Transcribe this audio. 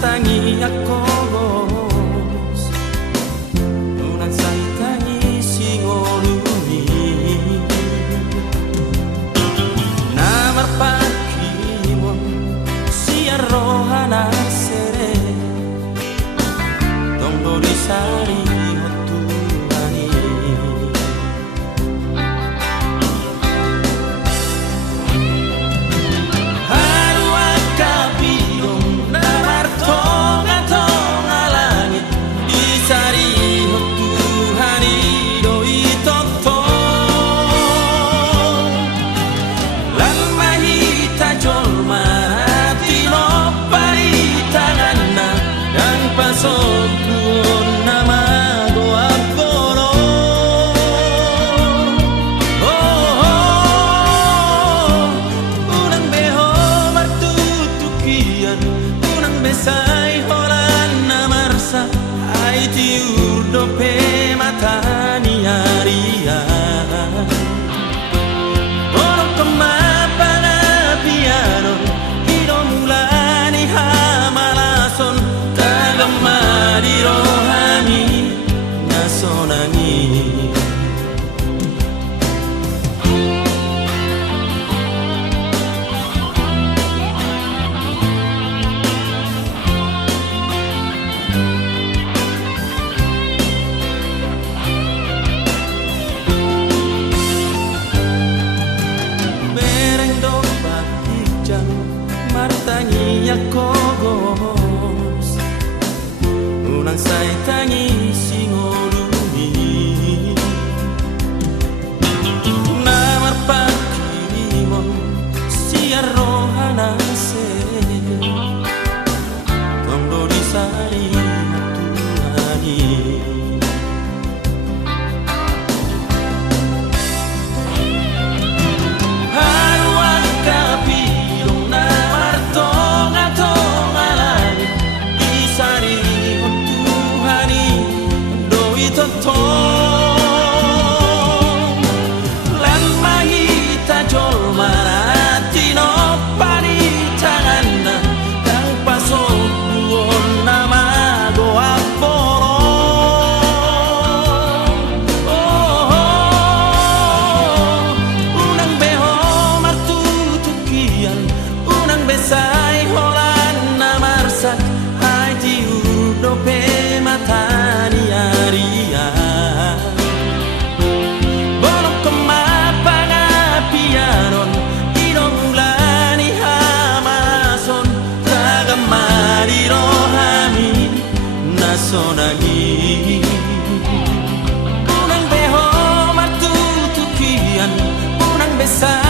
tangi akos unang say tangi singolumi namar pakimon siar rohana sere tongdoli sari hotuani Besai holan namarsa ai tiur dope matani aria Oro kemapana piano Hiro mulani hamalason Tagamari rohani nasonani Martangi akogos unang say tangi singolumi namar pakimon siar rohana sere tongdoli sari tuani Besai holan namarsak ai tiur dope matani aria Bono kemapana pianon Idong mulani hamason Tagamari rohani nasonagi Unang beho matutukian Unang besai